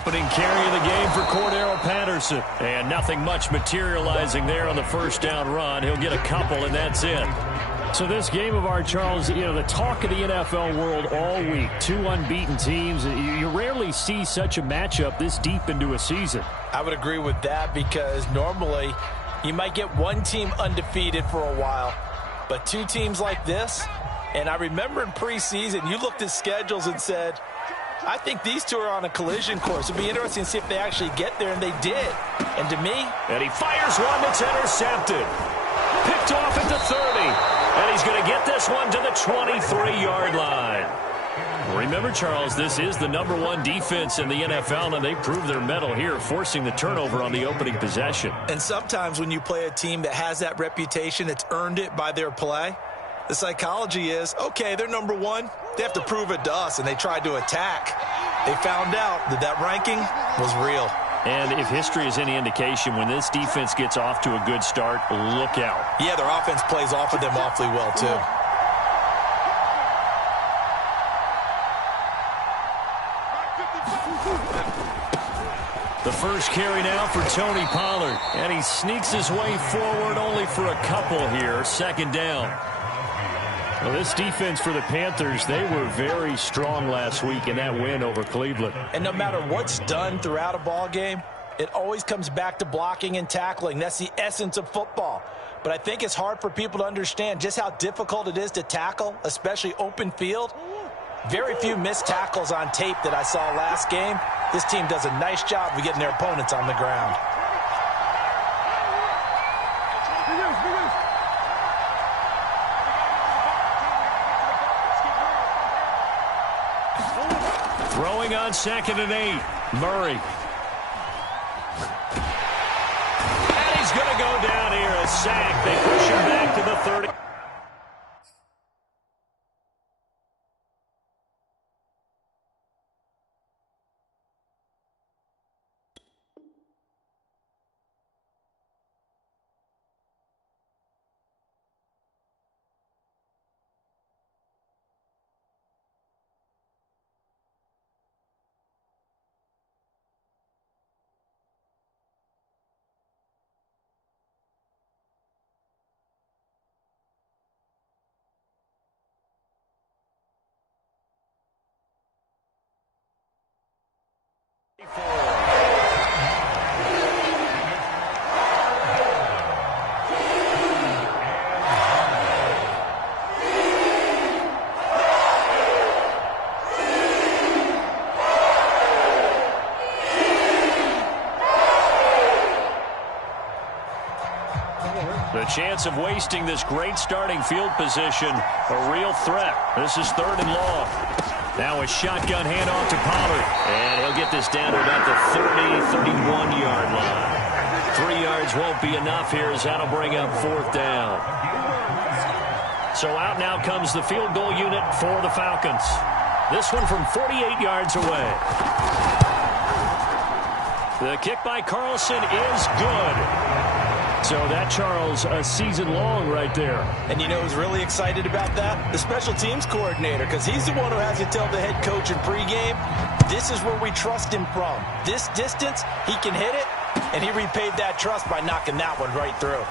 opening carry of the game for Cordero Patterson. And nothing much materializing there on the first down run. He'll get a couple, and that's it. So this game of ours, Charles, the talk of the NFL world all week. Two unbeaten teams. You rarely see such a matchup this deep into a season. I would agree with that because normally you might get one team undefeated for a while. But two teams like this, and I remember in preseason, you looked at schedules and said, I think these two are on a collision course. It'd be interesting to see if they actually get there, and they did. And to me... And he fires one that's intercepted. Picked off at the 30. And he's going to get this one to the 23-yard line. Remember, Charles, this is the #1 defense in the NFL, and they proved their mettle here, forcing the turnover on the opening possession. And sometimes when you play a team that has that reputation, it's earned it by their play. The psychology is, okay, they're #1. They have to prove it to us, and they tried to attack. They found out that that ranking was real. And if history is any indication, when this defense gets off to a good start, look out. Yeah, their offense plays off of them awfully well, too. The first carry now for Tony Pollard. And he sneaks his way forward only for a couple here. Second down. Well, this defense for the Panthers, they were very strong last week in that win over Cleveland. And no matter what's done throughout a ball game, it always comes back to blocking and tackling. That's the essence of football. But I think it's hard for people to understand just how difficult it is to tackle, especially open field. Very few missed tackles on tape that I saw last game. This team does a nice job of getting their opponents on the ground. Throwing on 2nd and 8. Murray. And he's going to go down here. A sack. They push him back to the 30. The chance of wasting this great starting field position, a real threat. This is 3rd and long. Now a shotgun handoff to Pollard. And he'll get this down to about the 30, 31-yard line. 3 yards won't be enough here as that'll bring up 4th down. So out now comes the field goal unit for the Falcons. This one from 48 yards away. The kick by Carlson is good. So that, Charles, a season long right there. And you know who's really excited about that? The special teams coordinator, because he's the one who has to tell the head coach in pregame, this is where we trust him from. This distance, he can hit it, and he repaid that trust by knocking that one right through.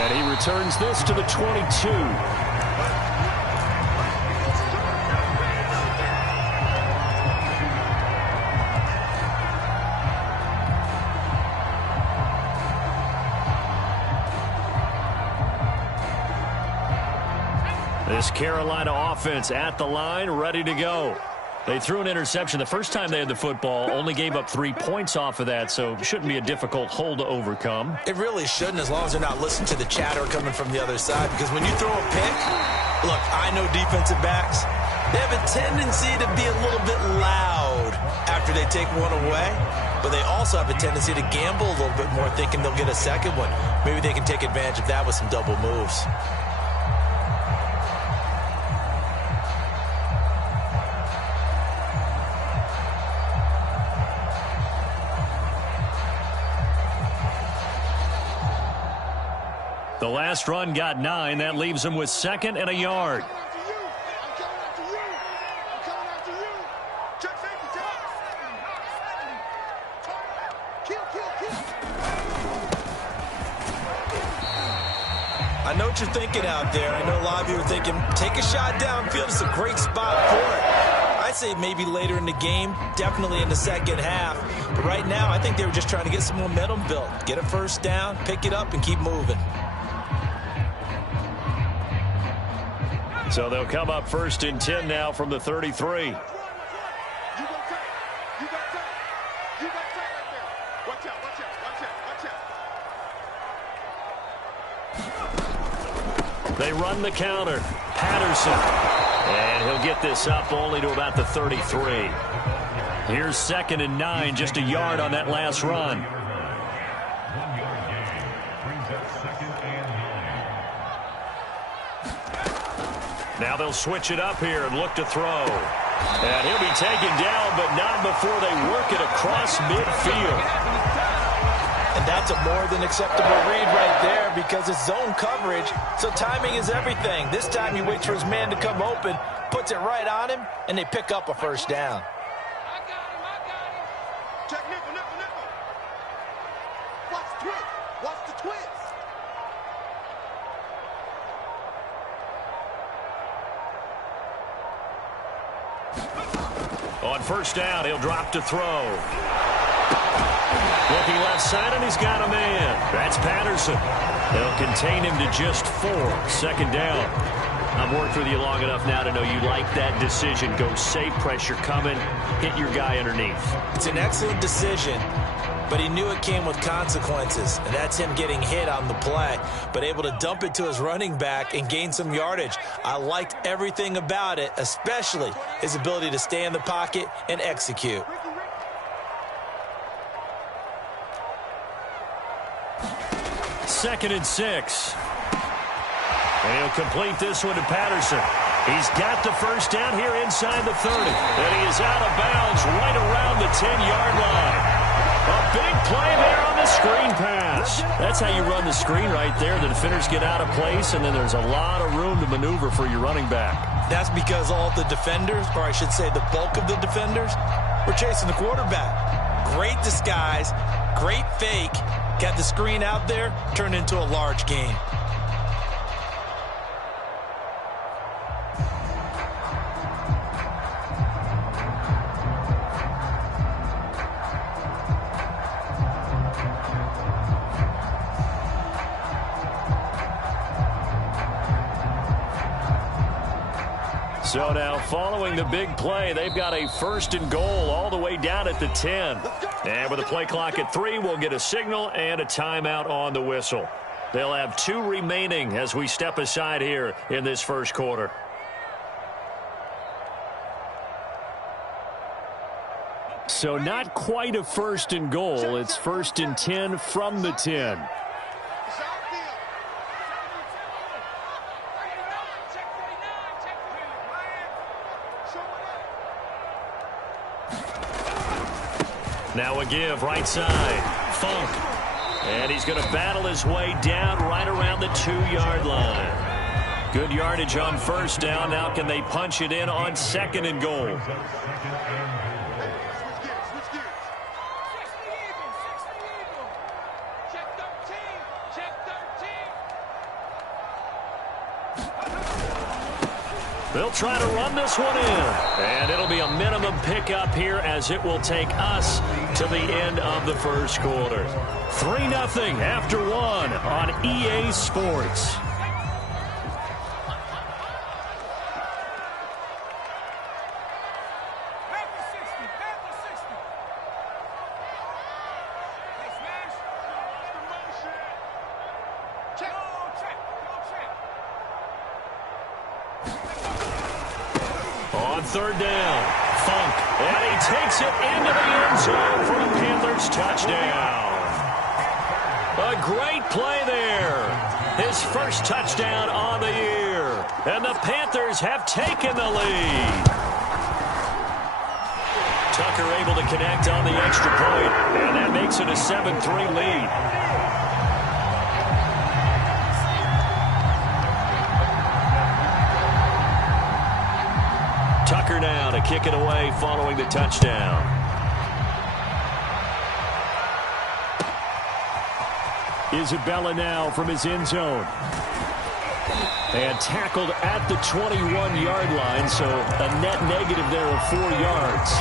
And he returns this to the 22. This Carolina offense at the line, ready to go. They threw an interception the first time they had the football, only gave up 3 points off of that, so it shouldn't be a difficult hole to overcome. It really shouldn't, as long as they're not listening to the chatter coming from the other side, because when you throw a pick, look, I know defensive backs, they have a tendency to be a little bit loud after they take one away, but they also have a tendency to gamble a little bit more, thinking they'll get a second one. Maybe they can take advantage of that with some double moves. The last run got 9. That leaves them with 2nd and a yard. I know what you're thinking out there. I know a lot of you are thinking, take a shot downfield. It's a great spot for it. I'd say maybe later in the game, definitely in the second half. But right now, I think they were just trying to get some momentum built. Get a first down, pick it up, and keep moving. So they'll come up 1st and 10 now from the 33. They run the counter. Patterson. And he'll get this up only to about the 33. Here's 2nd and 9, just a yard on that last run. Now they'll switch it up here and look to throw. And he'll be taken down, but not before they work it across midfield. And that's a more than acceptable read right there because it's zone coverage, so timing is everything. This time he waits for his man to come open, puts it right on him, and they pick up a first down. I got him. Check nickel. Watch the twist. Watch the twist. On 1st down, he'll drop to throw. Looking left side, and he's got a man. That's Patterson. They'll contain him to just 4. 2nd down. I've worked with you long enough now to know you like that decision. Go safe, pressure coming, hit your guy underneath. It's an excellent decision, but he knew it came with consequences, and that's him getting hit on the play, but able to dump it to his running back and gain some yardage. I liked everything about it, especially his ability to stay in the pocket and execute. 2nd and 6. And he'll complete this one to Patterson. He's got the first down here inside the 30. And he is out of bounds right around the 10-yard line. A big play there on the screen pass. That's how you run the screen right there. The defenders get out of place, and then there's a lot of room to maneuver for your running back. That's because all the defenders, or I should say the bulk of the defenders, were chasing the quarterback. Great disguise, great fake. Got the screen out there, turned into a large gain. So now, following the big play, they've got a 1st and goal all the way down at the 10. And with the play clock at 3, we'll get a signal and a timeout on the whistle. They'll have 2 remaining as we step aside here in this first quarter. So not quite a 1st and goal. It's 1st and 10 from the 10. Now a give, right side. Funk. And he's going to battle his way down right around the 2-yard line. Good yardage on 1st down. Now can they punch it in on 2nd and goal? They'll try to run this one in. And it'll be a minimum pickup here as it will take us to the end of the first quarter. 3-0 after 1 on EA Sports. On 3rd down, Funk, and he takes it into the end zone for a Panthers touchdown. A great play there. His first touchdown on the year. And the Panthers have taken the lead. Tucker able to connect on the extra point, and that makes it a 7-3 lead. Tucker now to kick it away following the touchdown. Isabella now from his end zone. And tackled at the 21-yard line, so a net negative there of 4 yards.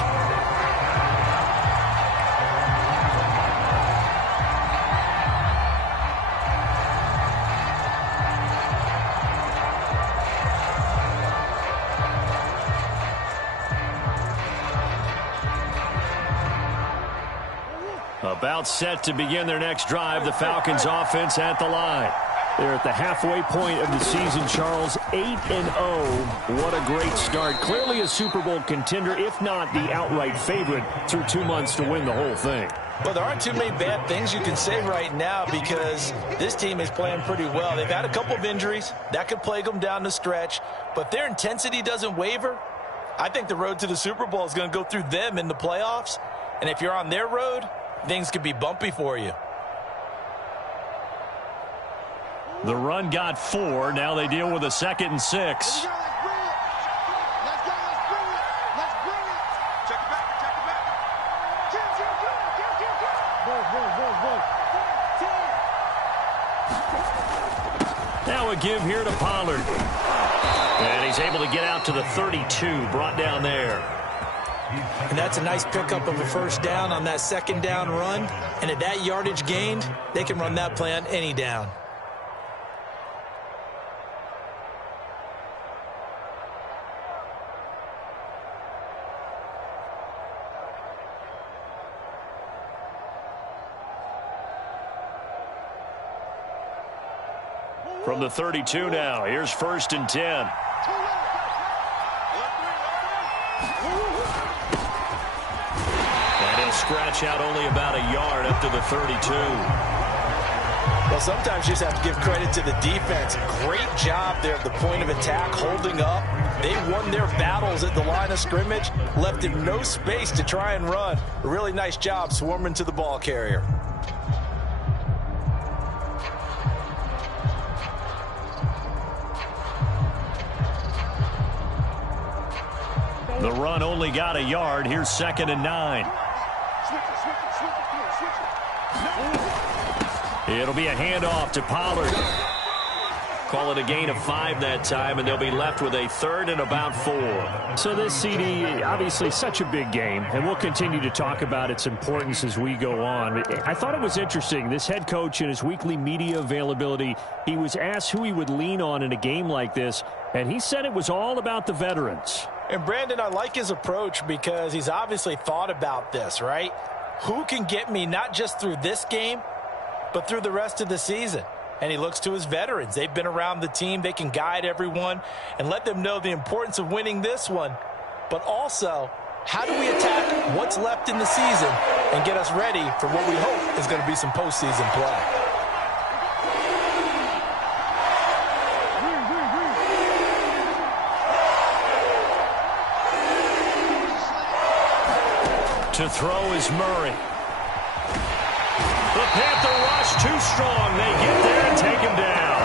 About set to begin their next drive, the Falcons offense at the line. They're at the halfway point of the season, Charles, 8-0. What a great start. Clearly a Super Bowl contender, if not the outright favorite, through 2 months to win the whole thing. Well, there aren't too many bad things you can say right now because this team is playing pretty well. They've had a couple of injuries. That could plague them down the stretch. But their intensity doesn't waver. I think the road to the Super Bowl is going to go through them in the playoffs. And if you're on their road, things could be bumpy for you. The run got 4. Now they deal with a 2nd and 6. Let's go, let's bring it. Let's bring it. Check it back, check it back. Now a give here to Pollard. And he's able to get out to the 32, brought down there. And that's a nice pickup of a first down on that 2nd down run. And at that yardage gained, they can run that play on any down. From the 32 now, here's 1st and 10. And he'll scratch out only about a yard up to the 32. Well, sometimes you just have to give credit to the defense. Great job there at the point of attack, holding up. They won their battles at the line of scrimmage, left him no space to try and run. A really nice job swarming to the ball carrier. The run only got a yard. Here's 2nd and 9. It'll be a handoff to Pollard. Call it a gain of 5 that time, and they'll be left with a 3rd and about 4. So this, CD, obviously such a big game, and we'll continue to talk about its importance as we go on. I thought it was interesting. This head coach in his weekly media availability, he was asked who he would lean on in a game like this, and he said it was all about the veterans. And Brandon, I like his approach because he's obviously thought about this, right? Who can get me not just through this game, but through the rest of the season? And he looks to his veterans. They've been around the team. They can guide everyone and let them know the importance of winning this one. But also, how do we attack what's left in the season and get us ready for what we hope is going to be some postseason play? To throw is Murray. The Panther rush too strong. They get there and take him down.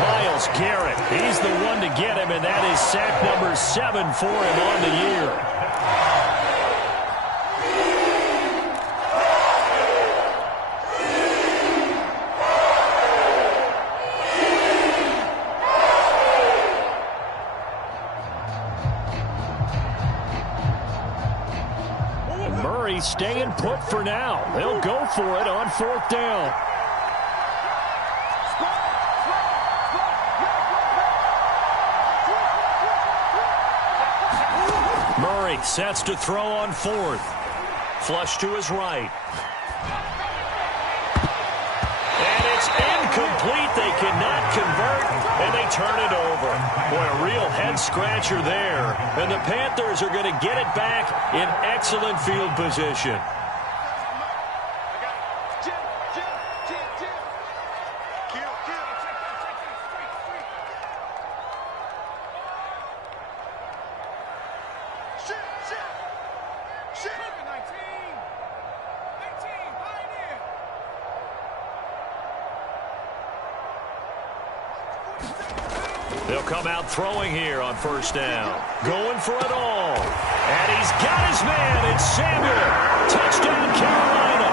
Myles Garrett, he's the one to get him, and that is sack number 7 for him on the year. Staying put for now. They'll go for it on 4th down. Murray sets to throw on 4th. Flush to his right. And it's incomplete. They cannot convert, and they turn it over. Boy, a real head-scratcher there. And the Panthers are going to get it back in excellent field position. They'll come out throwing here on 1st down. Going for it all. And he's got his man. It's Samuel. Touchdown, Carolina.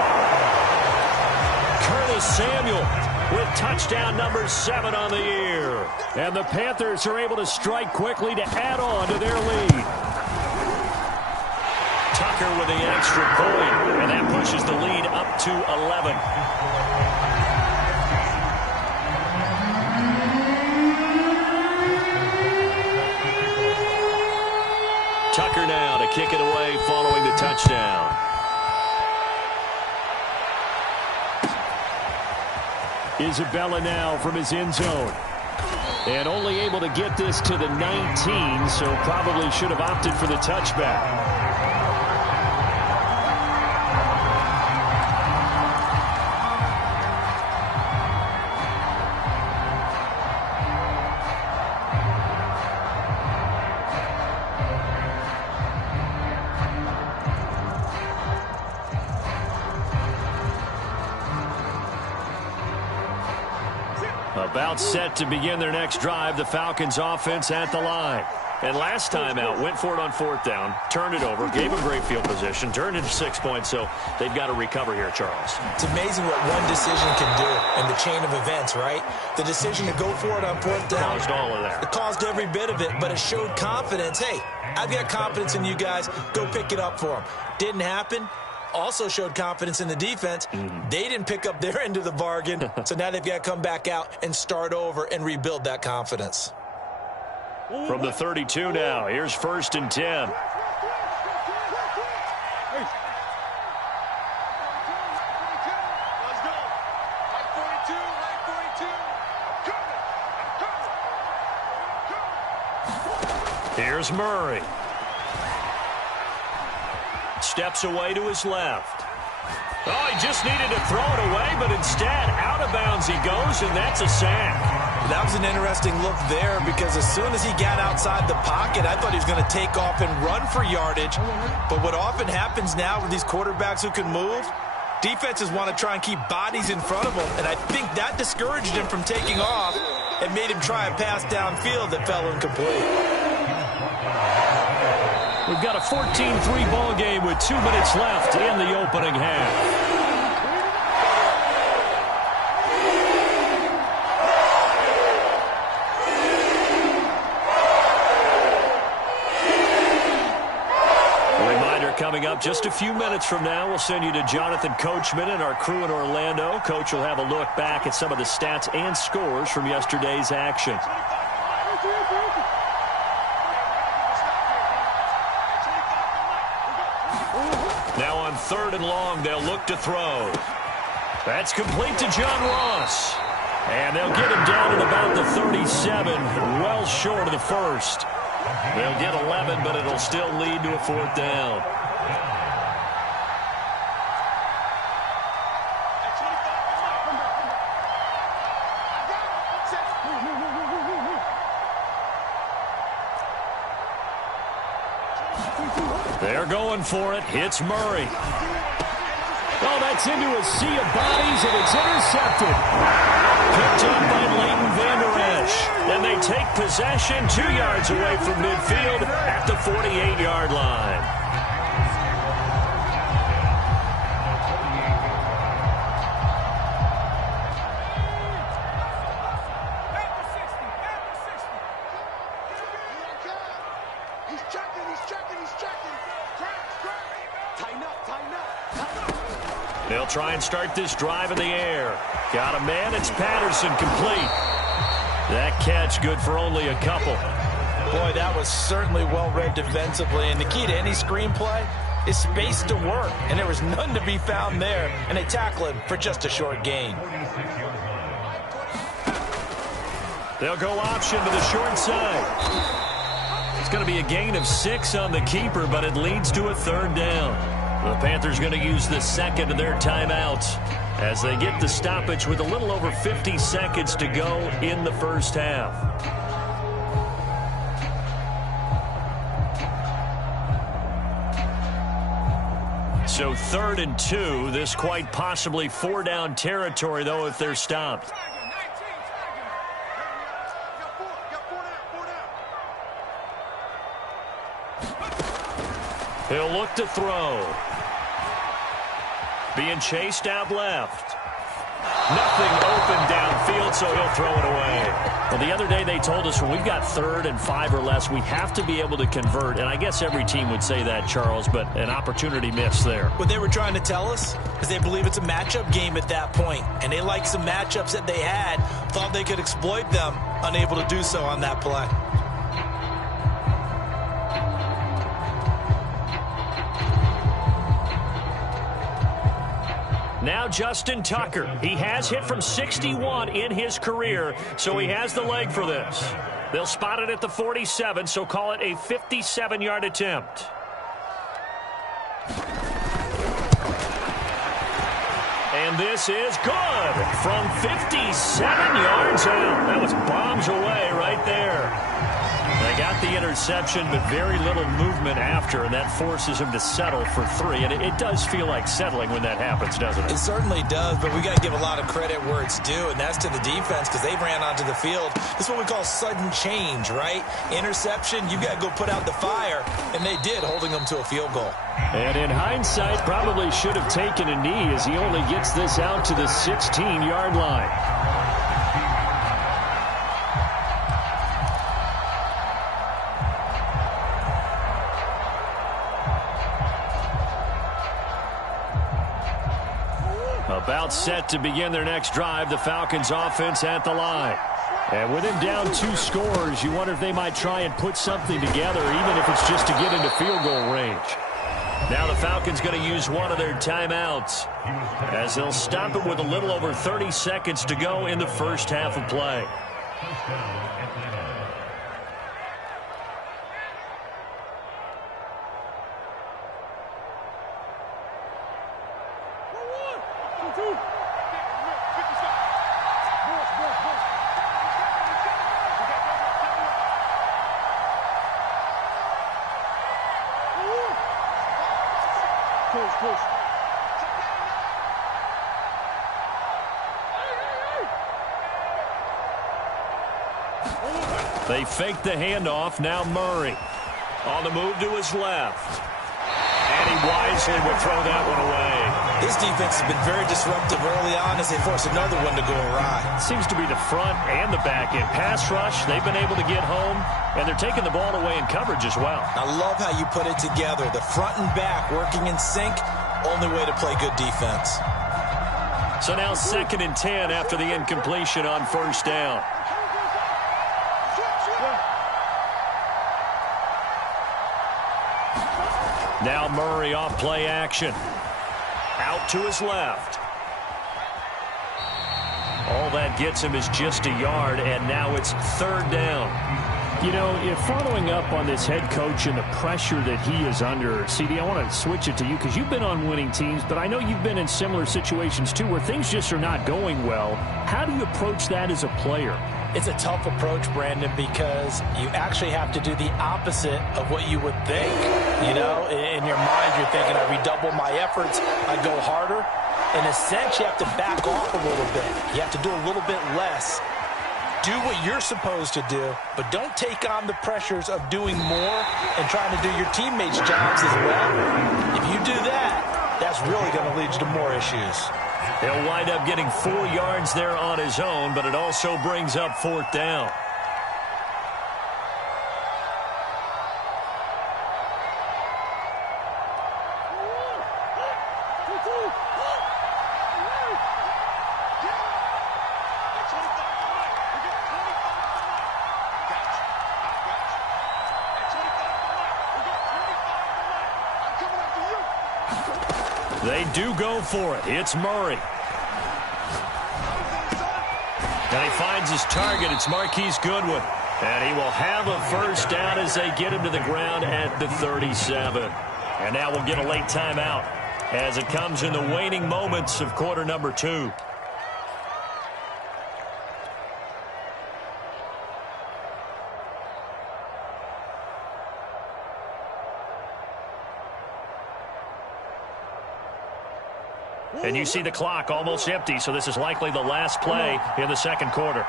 Deebo Samuel with touchdown number 7 on the year. And the Panthers are able to strike quickly to add on to their lead. Tucker with the extra point, and that pushes the lead up to 11. Tucker now to kick it away following the touchdown. Isabella now from his end zone. And only able to get this to the 19, so probably should have opted for the touchback. About set to begin their next drive, the Falcons offense at the line. And last time out, went for it on 4th down, turned it over, gave them great field position, turned it to 6 points, so they've got to recover here, Charles. It's amazing what one decision can do in the chain of events, right? The decision to go for it on 4th down. Caused all of that. It caused every bit of it, but it showed confidence. Hey, I've got confidence in you guys. Go pick it up for them. Didn't happen. Also showed confidence in the defense. They didn't pick up their end of the bargain, so now they've got to come back out and start over and rebuild that confidence. From the 32 now, here's 1st and 10. Here's Murray. Steps away to his left. Oh, he just needed to throw it away, but instead, out of bounds he goes, and that's a sack. That was an interesting look there because as soon as he got outside the pocket, I thought he was going to take off and run for yardage. But what often happens now with these quarterbacks who can move, defenses want to try and keep bodies in front of them, and I think that discouraged him from taking off and made him try a pass downfield that fell incomplete. We've got a 14-3 ball game with 2 minutes left in the opening half. Coming up just a few minutes from now, we'll send you to Jonathan Coachman and our crew in Orlando. Coach will have a look back at some of the stats and scores from yesterday's action. Now on 3rd and long, they'll look to throw. That's complete to John Ross. And they'll get him down at about the 37, well short of the first. They'll get 11, but it'll still lead to a 4th down. They're going for it. It's Murray. Oh, that's into a sea of bodies, and it's intercepted. Picked up by Leighton Vander Esch. And they take possession 2 yards away from midfield at the 48-yard line. They'll try and start this drive in the air. Got a man. It's Patterson, complete. That catch good for only a couple. Boy, that was certainly well-read defensively. And the key to any screenplay is space to work. And there was none to be found there. And they tackle him for just a short gain. They'll go option to the short side. It's going to be a gain of 6 on the keeper, but it leads to a 3rd down. The Panthers going to use the second of their timeouts as they get the stoppage with a little over 50 seconds to go in the first half. So 3rd and 2, this quite possibly 4-down territory, though, if they're stopped. He'll look to throw. Being chased out left. Nothing open downfield, so he'll throw it away. Well, the other day they told us when we've got 3rd and 5 or less, we have to be able to convert. And I guess every team would say that, Charles, but an opportunity missed there. What they were trying to tell us is they believe it's a matchup game at that point. And they liked some matchups that they had, thought they could exploit them, unable to do so on that play. Now Justin Tucker. He has hit from 61 in his career, so he has the leg for this. They'll spot it at the 47, so call it a 57-yard attempt. And this is good from 57 yards out. That was bombs away right there. They got the interception, but very little movement after, and that forces him to settle for 3. And it does feel like settling when that happens, doesn't it? It certainly does, but we got to give a lot of credit where it's due, and that's to the defense because they ran onto the field. This is what we call sudden change, right? Interception, you got to go put out the fire, and they did, holding them to a field goal. And in hindsight, probably should have taken a knee as he only gets this out to the 16-yard line. About set to begin their next drive, the Falcons offense at the line. And with him down 2 scores, you wonder if they might try and put something together, even if it's just to get into field goal range. Now the Falcons going to use one of their timeouts as they'll stop it with a little over 30 seconds to go in the first half of play. They fake the handoff. Now Murray on the move to his left. And he wisely will throw that one away. This defense has been very disruptive early on as they force another one to go awry. Seems to be the front and the back end. Pass rush, they've been able to get home, and they're taking the ball away in coverage as well. I love how you put it together. The front and back working in sync, only way to play good defense. So now 2nd and 10 after the incompletion on first down. Now Murray off play action. Out to his left. All that gets him is just a yard, and now it's 3rd down. You know, if following up on this head coach and the pressure that he is under, CD, I want to switch it to you because you've been on winning teams, but I know you've been in similar situations too where things just are not going well. How do you approach that as a player? It's a tough approach, Brandon, because you actually have to do the opposite of what you would think. You know, in your mind, you're thinking, I redouble my efforts, I go harder. In a sense, you have to back off a little bit. You have to do a little bit less. Do what you're supposed to do, but don't take on the pressures of doing more and trying to do your teammates' jobs as well. If you do that, that's really going to lead you to more issues. He'll wind up getting 4 yards there on his own, but it also brings up 4th down. They do go for it. It's Murray. And he finds his target. It's Marquise Goodwin. And he will have a first down as they get him to the ground at the 37. And now we'll get a late timeout as it comes in the waning moments of quarter number 2. And you see the clock almost empty, so this is likely the last play in the second quarter.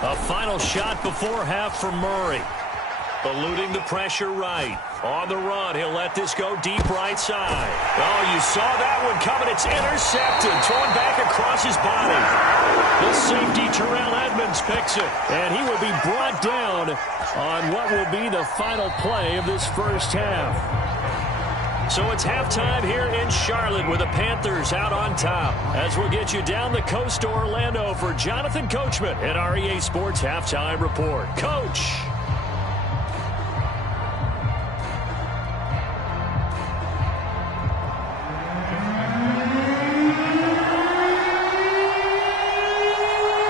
A final final shot before half for Murray. Eluding the pressure right. On the run, he'll let this go deep right side. Oh, you saw that one coming. It's intercepted. Thrown back across his body. The safety, Terrell Edmonds, picks it. And he will be brought down on what will be the final play of this first half. So it's halftime here in Charlotte with the Panthers out on top. As we'll get you down the coast to Orlando for Jonathan Coachman at our EA Sports Halftime Report. Coach.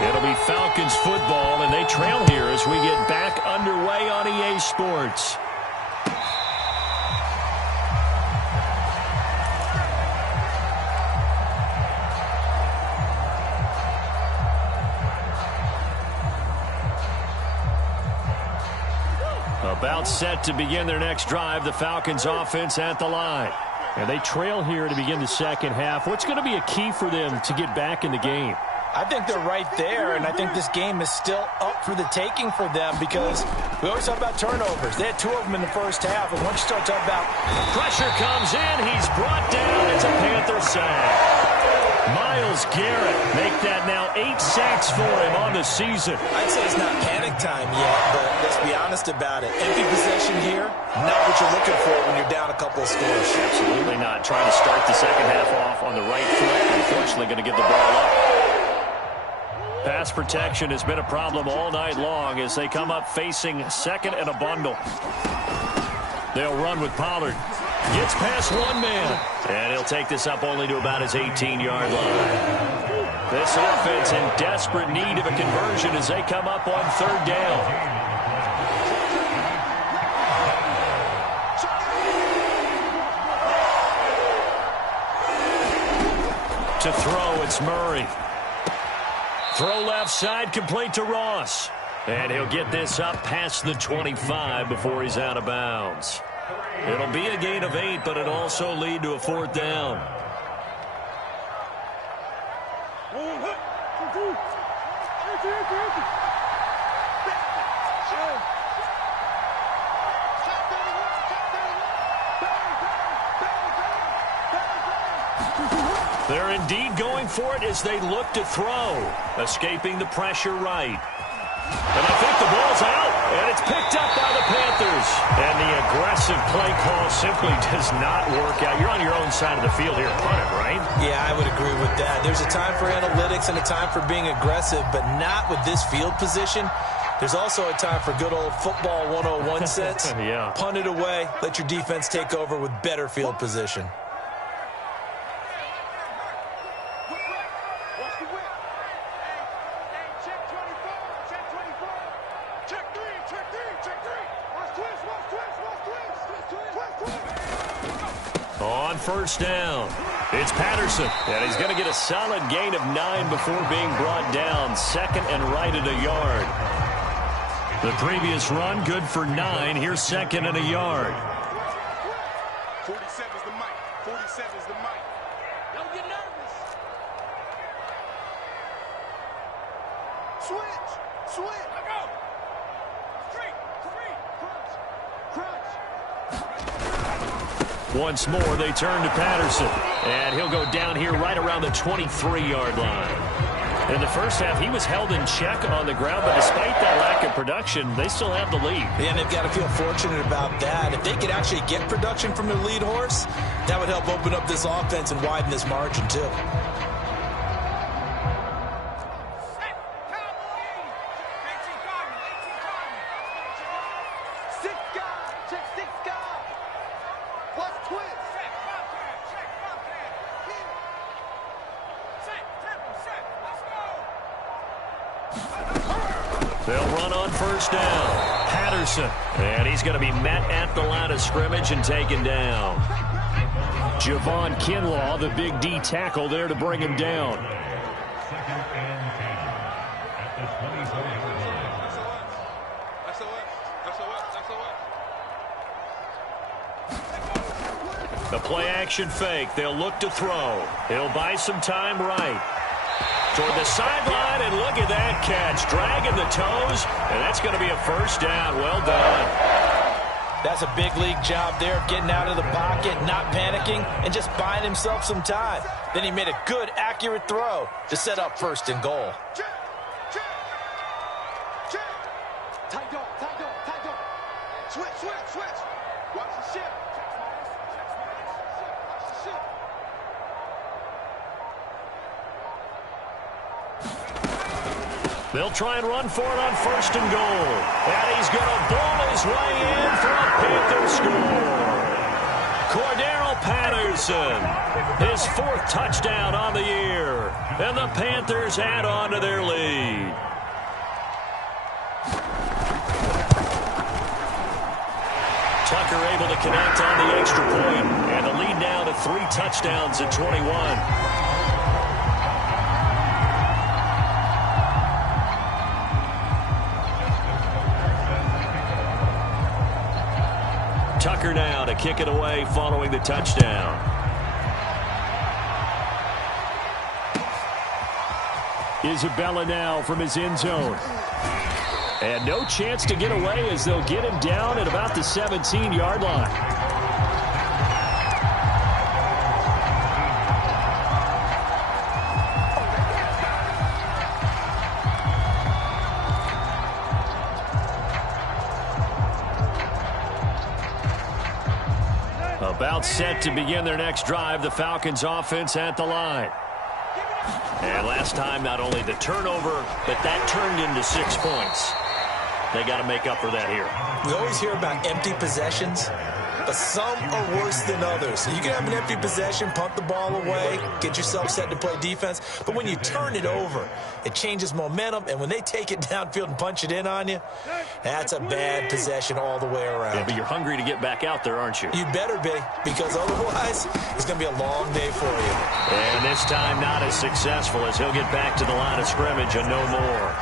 It'll be Falcons football, and they trail here as we get back underway on EA Sports. About set to begin their next drive, the Falcons offense at the line. And they trail here to begin the second half. What's going to be a key for them to get back in the game? I think they're right there, and I think this game is still up for the taking for them because we always talk about turnovers. They had 2 of them in the first half, and once you start talking about pressure comes in, he's brought down. It's a Panther sack. Myles Garrett make that now 8 sacks for him on the season. I'd say it's not panic time yet, but let's be honest about it. Empty possession here, not what you're looking for when you're down a couple of scores. Absolutely not. Trying to start the second half off on the right foot. Unfortunately, going to give the ball up. Pass protection has been a problem all night long as they come up facing second and a bundle. They'll run with Pollard. Gets past one man. And he'll take this up only to about his 18-yard line. This offense in desperate need of a conversion as they come up on third down. To throw, it's Murray. Throw left side, complete to Ross. And he'll get this up past the 25 before he's out of bounds. It'll be a gain of 8, but it'll also lead to a 4th down. They're indeed going for it as they look to throw. Escaping the pressure right. And I think the ball's out, and it's picked up by the Panthers. And the aggressive play call simply does not work out. You're on your own side of the field here. Punt it, right? Yeah, I would agree with that. There's a time for analytics and a time for being aggressive, but not with this field position. There's also a time for good old football 101 sense. Yeah. Punt it away. Let your defense take over with better field position. On first down, it's Patterson, and he's going to get a solid gain of 9 before being brought down. Second and right at a yard. The previous run, good for 9. Here's second and a yard. 47's the mic. 47's the mic. Don't get nervous. Switch. Let go. Straight. Crunch. Once more, they turn to Patterson. And he'll go down here right around the 23-yard line. In the first half, he was held in check on the ground, but despite that lack of production, they still have the lead. Yeah, and they've got to feel fortunate about that. If they could actually get production from their lead horse, that would help open up this offense and widen this margin, too. They'll run on first down. Patterson. And he's going to be met at the line of scrimmage and taken down. Javon Kinlaw, the big D tackle there to bring him down. The play action fake. They'll look to throw. He'll buy some time right. toward the sideline, and look at that catch. Dragging the toes, and that's going to be a first down. Well done. That's a big league job there of getting out of the pocket, not panicking, and just buying himself some time. Then he made a good, accurate throw to set up 1st and goal. Tight dog. Switch. Watch the ship. They'll try and run for it on 1st and goal. And he's going to ball his way in for a Panther score. Cordero Patterson, his 4th touchdown on the year. And the Panthers add on to their lead. Tucker able to connect on the extra point. And the lead now to 3 touchdowns at 21. Tucker now to kick it away following the touchdown. Isabella now from his end zone. And no chance to get away as they'll get him down at about the 17-yard line. About set to begin their next drive, the Falcons offense at the line. And last time, not only the turnover, but that turned into 6 points. They got to make up for that here. We always hear about empty possessions, but some are worse than others. So you can have an empty possession, pump the ball away, get yourself set to play defense. But when you turn it over, it changes momentum. And when they take it downfield and punch it in on you, that's a bad possession all the way around. Yeah, but you're hungry to get back out there, aren't you? You'd better be, because otherwise it's going to be a long day for you. And this time not as successful as he'll get back to the line of scrimmage and no more.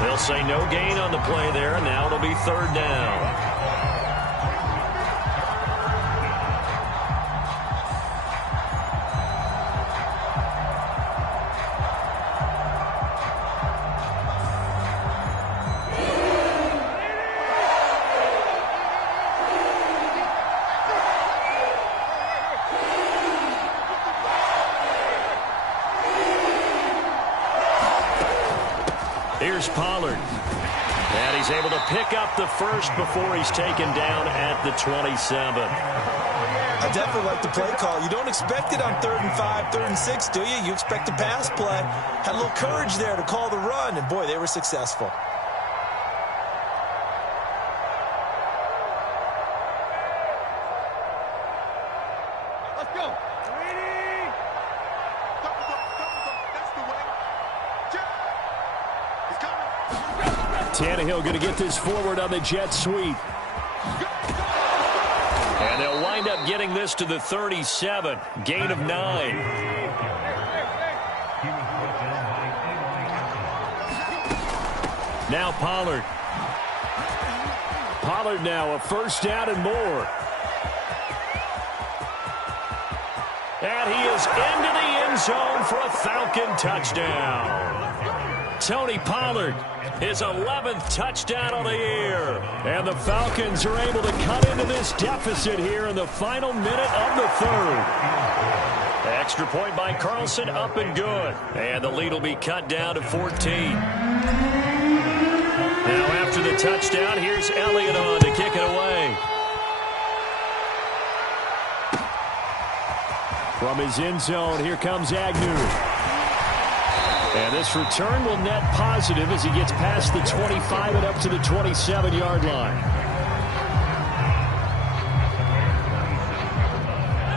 They'll say no gain on the play there, and now it'll be 3rd down. Here's Pollard. And he's able to pick up the first before he's taken down at the 27. I definitely like the play call. You don't expect it on 3rd and 5, 3rd and 6, do you? You expect a pass play. Had a little courage there to call the run, and boy, they were successful. Let's go. Tannehill going to get this forward on the jet sweep. And they'll wind up getting this to the 37. Gain of 9. Now Pollard. Pollard now a 1st down and more. And he is into the end zone for a Falcon touchdown. Tony Pollard, his 11th touchdown of the year. And the Falcons are able to cut into this deficit here in the final minute of the 3rd. Extra point by Carlson, up and good. And the lead will be cut down to 14. Now after the touchdown, here's Elliott on to kick it away. From his end zone, here comes Agnew. And this return will net positive as he gets past the 25 and up to the 27-yard line.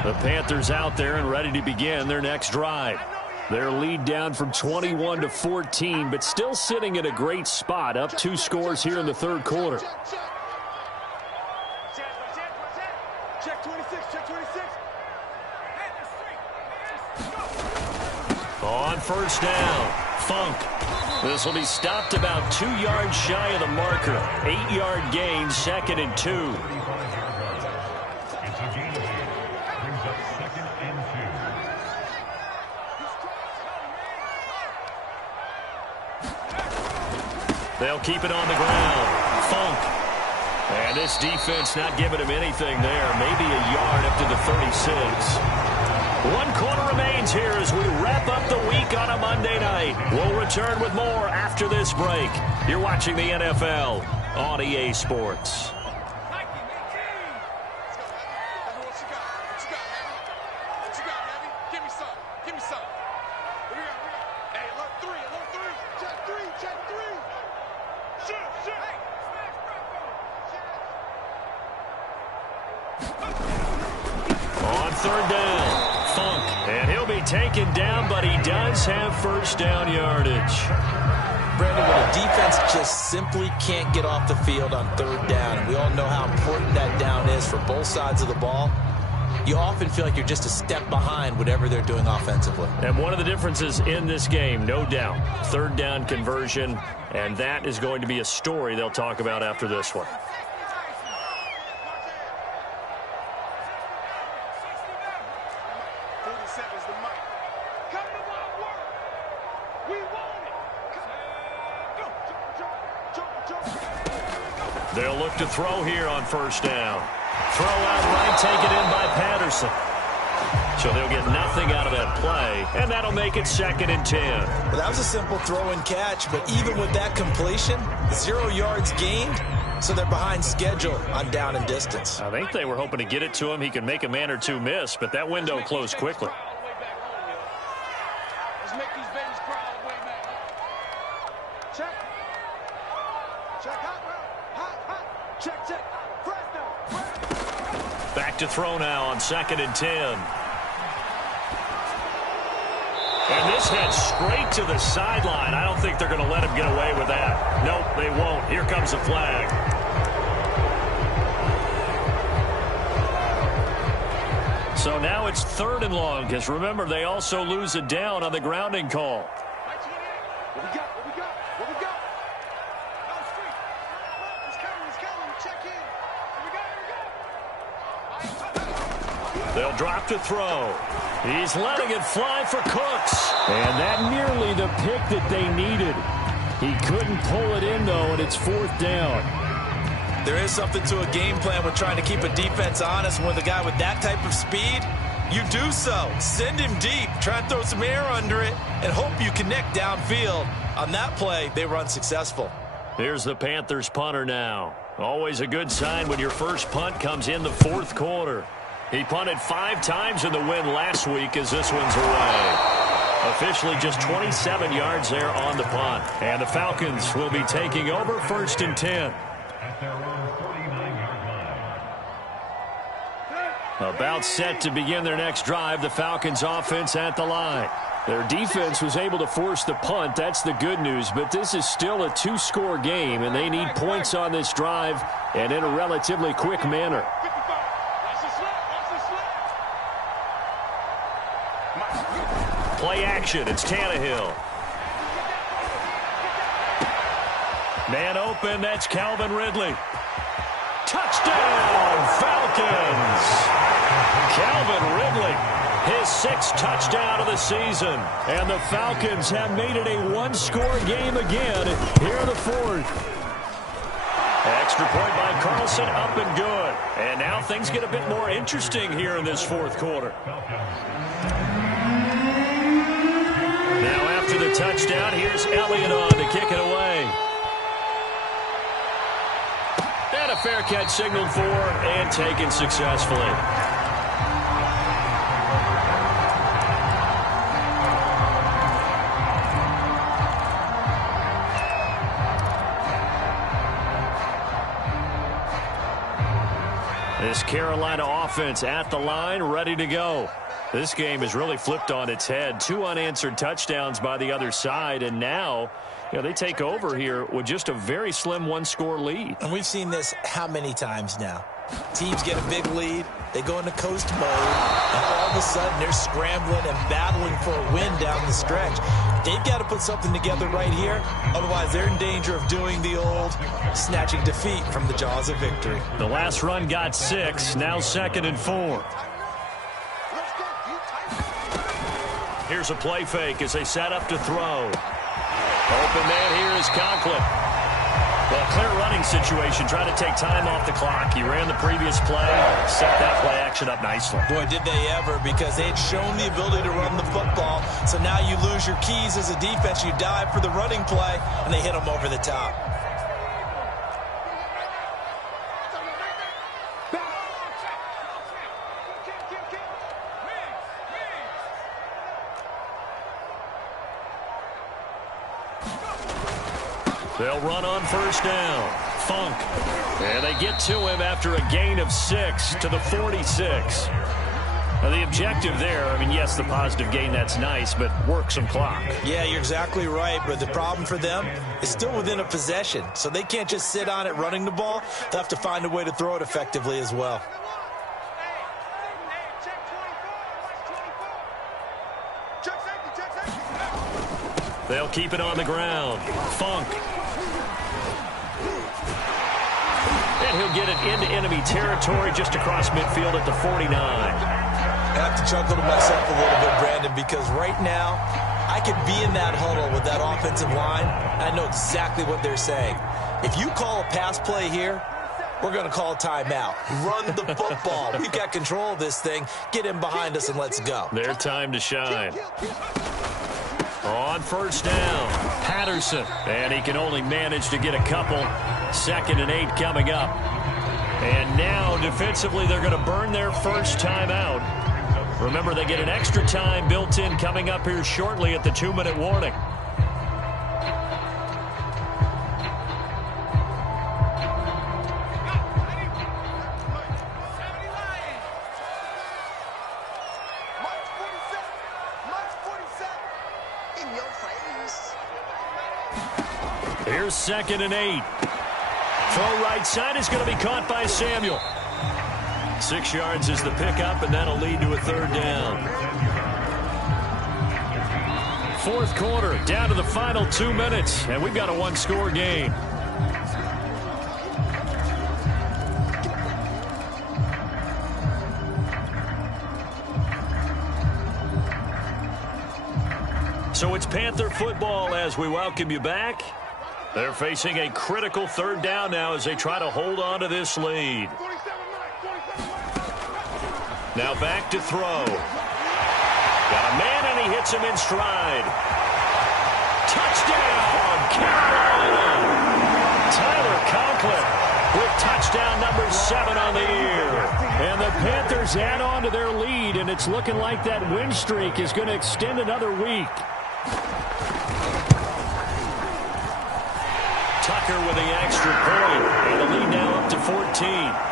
The Panthers out there and ready to begin their next drive. Their lead down from 21 to 14, but still sitting in a great spot, up 2 scores here in the 3rd quarter. Check 26, check 26. On 1st down, Funk. This will be stopped about 2 yards shy of the marker. 8-yard gain, 2nd and 2. They'll keep it on the ground. Funk. And this defense not giving him anything there. Maybe a yard up to the 36. 1 quarter remains here as we wrap up the week on a Monday night. We'll return with more after this break. You're watching the NFL on EA Sports. On third down, Funk. And he'll be taken down, but he does have first down yardage. Brandon, when a defense just simply can't get off the field on third down, and we all know how important that down is for both sides of the ball, you often feel like you're just a step behind whatever they're doing offensively. And one of the differences in this game, no doubt, third down conversion, and that is going to be a story they'll talk about after this one. They'll look to throw here on first down. Throw out right, taken in by Patterson. So they'll get nothing out of that play, and that'll make it 2nd and 10. Well, that was a simple throw and catch, but even with that completion, 0 yards gained, so they're behind schedule on down and distance. I think they were hoping to get it to him. He could make a man or two miss, but that window closed quickly. Back to throw now on 2nd and 10. And this heads straight to the sideline. I don't think they're going to let him get away with that. Nope, they won't. Here comes the flag. So now it's 3rd and long, because remember, they also lose a down on the grounding call. They'll drop to throw. He's letting it fly for Cooks. And that nearly the pick that they needed. He couldn't pull it in, though, and it's 4th down. There is something to a game plan with trying to keep a defense honest. With a guy with that type of speed, you do so. Send him deep. Try and throw some air under it and hope you connect downfield. On that play, they were unsuccessful. Here's the Panthers punter now. Always a good sign when your first punt comes in the 4th quarter. He punted 5 times in the win last week as this one's away. Officially just 27 yards there on the punt. And the Falcons will be taking over 1st and 10. About set to begin their next drive, the Falcons offense at the line. Their defense was able to force the punt. That's the good news. But this is still a 2-score game, and they need points on this drive and in a relatively quick manner. Play action. It's Tannehill. Man open. That's Calvin Ridley. Touchdown, Falcons. Calvin Ridley, his 6th touchdown of the season. And the Falcons have made it a 1-score game again here in the 4th. Extra point by Carlson, up and good. And now things get a bit more interesting here in this 4th quarter. Now after the touchdown, here's Elliott on to kick it away. And a fair catch signaled for and taken successfully. This Carolina offense at the line, ready to go. This game has really flipped on its head. 2 unanswered touchdowns by the other side, and now they take over here with just a very slim 1-score lead. And we've seen this how many times now? Teams get a big lead, they go into coast mode, and all of a sudden they're scrambling and battling for a win down the stretch. They've got to put something together right here, otherwise they're in danger of doing the old snatching defeat from the jaws of victory. The last run got 6, now 2nd and 4. Here's a play fake as they set up to throw. Open man here is Conklin. Well, clear running situation. Try to take time off the clock. He ran the previous play, set that play action up nicely. Boy, did they ever, because they had shown the ability to run the football. So now you lose your keys as a defense. You dive for the running play, and they hit them over the top. They'll run on first down. Funk. And they get to him after a gain of 6 to the 46. Now, the objective there, I mean, yes, the positive gain, that's nice, but work some clock. Yeah, you're exactly right, but the problem for them is still within a possession. So they can't just sit on it running the ball. They'll have to find a way to throw it effectively as well. They'll keep it on the ground. Funk. And he'll get it into enemy territory just across midfield at the 49. I have to chuckle to myself a little bit, Brandon, because right now I could be in that huddle with that offensive line. I know exactly what they're saying. If you call a pass play here, we're going to call a timeout. Run the football. We've got control of this thing. Get him behind us and let's go. Their time to shine. On first down, Patterson. And he can only manage to get a couple. 2nd and 8 coming up. And now, defensively, they're going to burn their first timeout. Remember, they get an extra time built in coming up here shortly at the 2-minute warning. Here's 2nd and 8. Throw right side is going to be caught by Samuel. 6 yards is the pickup, and that'll lead to a 3rd down. 4th quarter, down to the final 2 minutes, and we've got a 1-score game. So it's Panther football as we welcome you back. They're facing a critical 3rd down now as they try to hold on to this lead. Now back to throw. Got a man, and he hits him in stride. Touchdown, Carolina! Tyler Conklin with touchdown number 7 on the year. And the Panthers add on to their lead, and it's looking like that win streak is going to extend another week. Tucker with the extra point, and the lead now up to 14.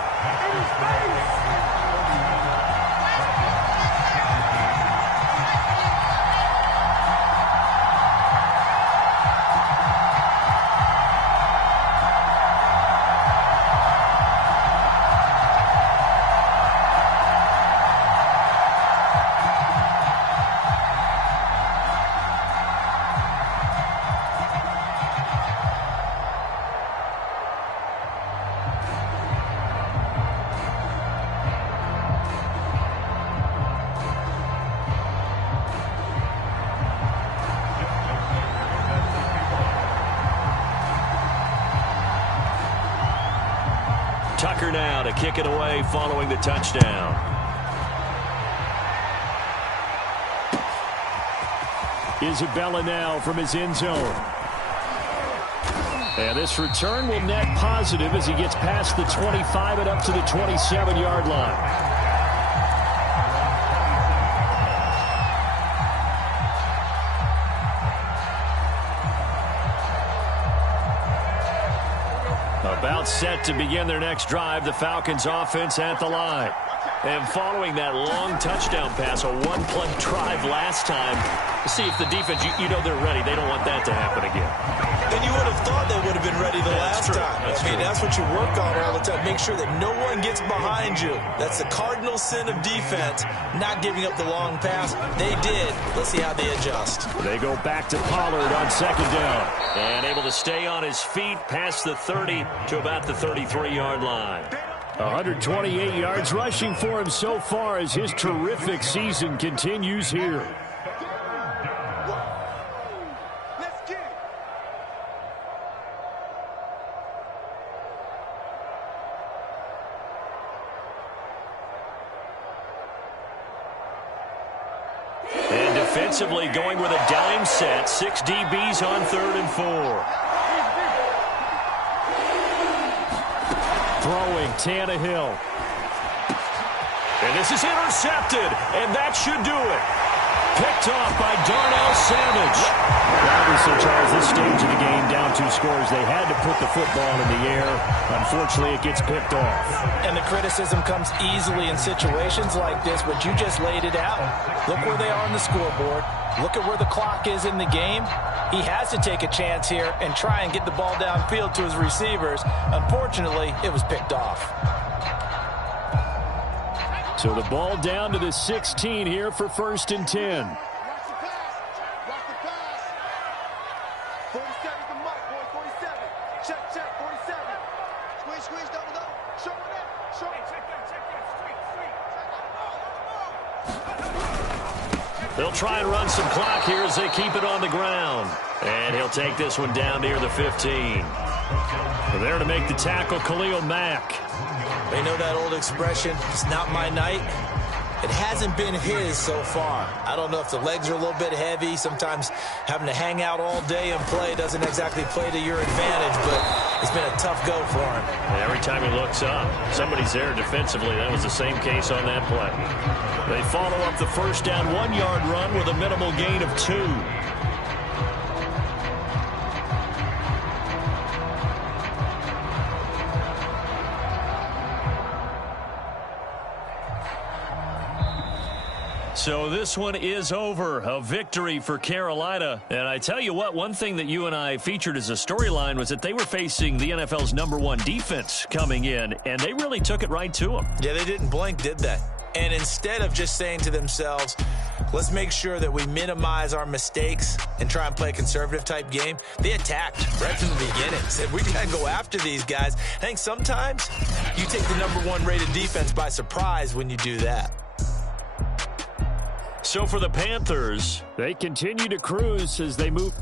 Tucker now to kick it away following the touchdown. Isabella now from his end zone. And this return will net positive as he gets past the 25 and up to the 27-yard line. About set to begin their next drive, the Falcons offense at the line. And following that long touchdown pass, a one-play drive last time, to see if the defense, you know they're ready. They don't want that to happen again. And you would have thought they would have been ready the last time. That's what you work on all the time. Make sure that no one gets behind you. That's the cardinal sin of defense, not giving up the long pass. They did. Let's see how they adjust. They go back to Pollard on second down. And able to stay on his feet past the 30 to about the 33-yard line. 128 yards rushing for him so far as his terrific season continues here. defensively going with a dime set. 6 DBs on 3rd and 4. Throwing Tannehill. And this is intercepted, and that should do it. Picked off by Darnell Savage. Obviously, Charles, this stage of the game, down 2 scores, they had to put the football in the air. Unfortunately, it gets picked off. And the criticism comes easily in situations like this, but you just laid it out. Look where they are on the scoreboard. Look at where the clock is in the game. He has to take a chance here and try and get the ball downfield to his receivers. Unfortunately, it was picked off. So the ball down to the 16 here for 1st and 10. Watch the pass. Watch the pass. 47 to Mike, boy. 47. Check. 47. Squeeze, double. Show it in. Show it. Check that. They'll try and run some clock here as they keep it on the ground. And he'll take this one down near the 15. There to make the tackle, Khalil Mack. They know that old expression, it's not my night. It hasn't been his so far. I don't know if the legs are a little bit heavy. Sometimes having to hang out all day and play doesn't exactly play to your advantage, but it's been a tough go for him. And every time he looks up, somebody's there defensively. That was the same case on that play. They follow up the first down 1-yard run with a minimal gain of 2. So this one is over. A victory for Carolina. And I tell you what, one thing that you and I featured as a storyline was that they were facing the NFL's #1 defense coming in, and they really took it right to them. Yeah, they didn't blink, did they? And instead of just saying to themselves, let's make sure that we minimize our mistakes and try and play a conservative-type game, they attacked right from the beginning. Said, we got to go after these guys. I think sometimes you take the #1 rated defense by surprise when you do that. So for the Panthers, they continue to cruise as they move.